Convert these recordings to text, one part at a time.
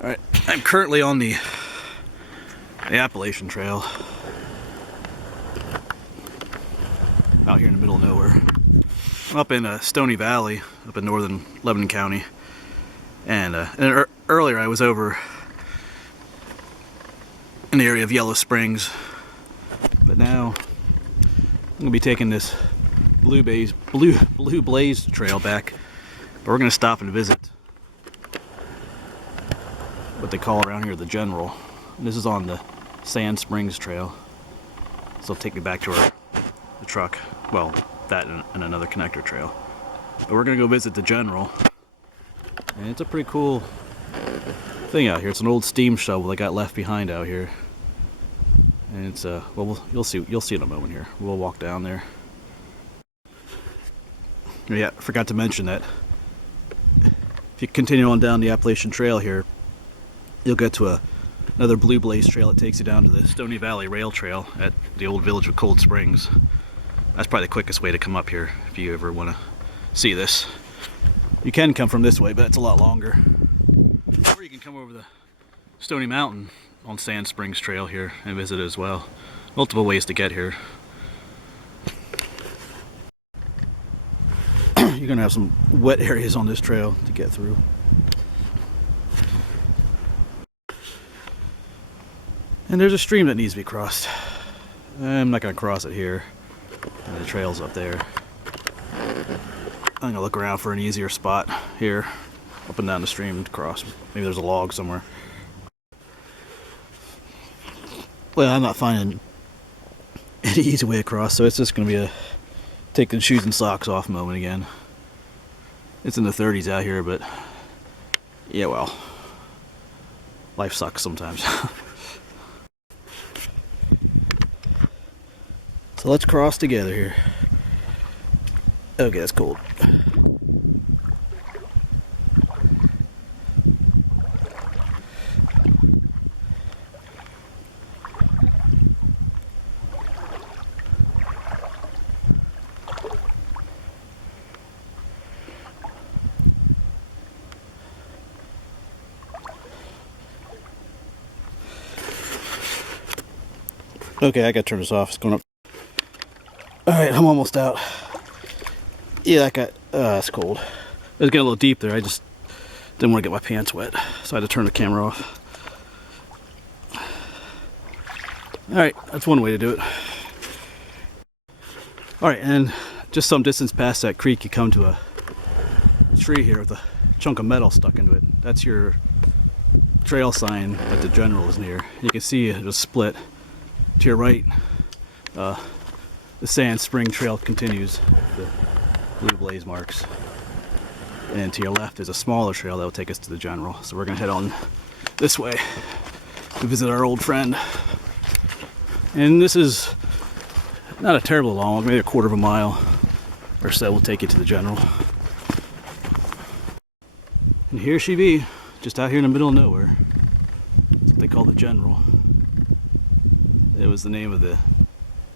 Alright, I'm currently on the Appalachian Trail. Out here in the middle of nowhere. I'm up in Stony Valley, up in northern Lebanon County. And earlier I was over in the area of Yellow Springs. But now I'm going to be taking this Blue Blaze Trail back. But we're going to stop and visit what they call around here the General. And this is on the Sand Springs Trail. So it'll take me back to the truck. Well, that and another connector trail. But we're going to go visit the General. And it's a pretty cool thing out here. It's an old steam shovel that got left behind out here. And it's well, you'll see in a moment here. We'll walk down there. Yeah, I forgot to mention that if you continue on down the Appalachian Trail here, you'll get to another Blue Blaze Trail that takes you down to the Stony Valley Rail Trail at the old village of Cold Springs. That's probably the quickest way to come up here if you ever want to see this. You can come from this way, but it's a lot longer. Or you can come over the Stony Mountain on Sand Springs Trail here and visit it as well. Multiple ways to get here. You're going to have some wet areas on this trail to get through. And there's a stream that needs to be crossed. I'm not going to cross it here. And the trail's up there. I'm going to look around for an easier spot here, up and down the stream to cross. Maybe there's a log somewhere. Well, I'm not finding any easy way across, so it's just going to be a take the shoes and socks off moment again. It's in the 30s out here, but yeah, well, life sucks sometimes. So let's cross together here. Okay, that's cold. Okay, I gotta turn this off. It's going up. Alright, I'm almost out. Yeah, that got, that's cold. It was getting a little deep there. I just didn't want to get my pants wet, so I had to turn the camera off. Alright, that's one way to do it. Alright, and just some distance past that creek, you come to a tree here with a chunk of metal stuck into it. That's your trail sign that the General is near. You can see it was split. To your right, the Sand Spring Trail continues, the Blue Blaze marks. And to your left is a smaller trail that will take us to the General. So we're going to head on this way to visit our old friend. And this is not a terribly long, maybe a quarter of a mile or so will take you to the General. And here she be, just out here in the middle of nowhere. That's what they call the General. It was the name of the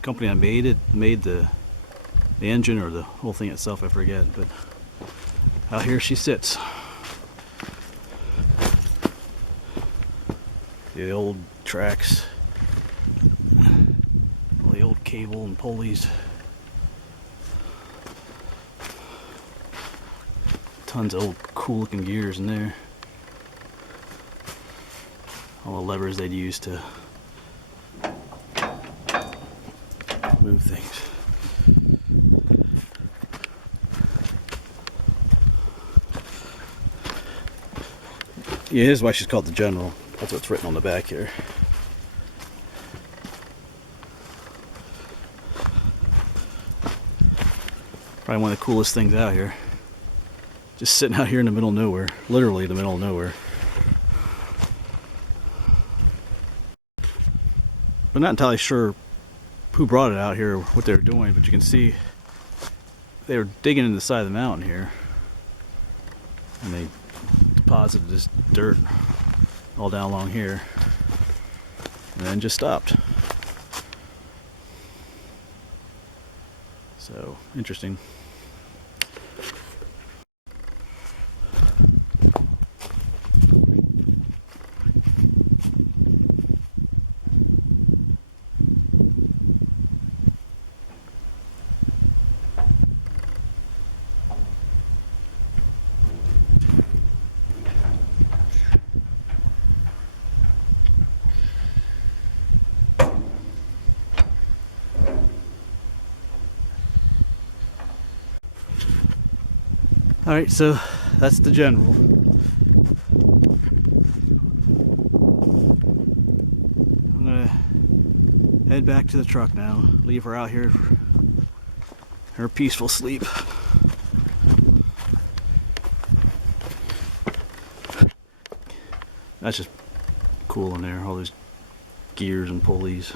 company that made the engine or the whole thing itself, I forget, but out here she sits. The old tracks, all the old cable and pulleys. Tons of old cool looking gears in there. All the levers they'd use to move things. Yeah, here's why she's called the General. That's what's written on the back here. Probably one of the coolest things out here. Just sitting out here in the middle of nowhere. Literally the middle of nowhere. But not entirely sure who brought it out here, what they were doing, but you can see they were digging in the side of the mountain here, and they deposited this dirt all down along here, and then just stopped. So interesting. Alright, so that's the general. I'm gonna head back to the truck now. Leave her out here for her peaceful sleep. That's just cool in there, all those gears and pulleys.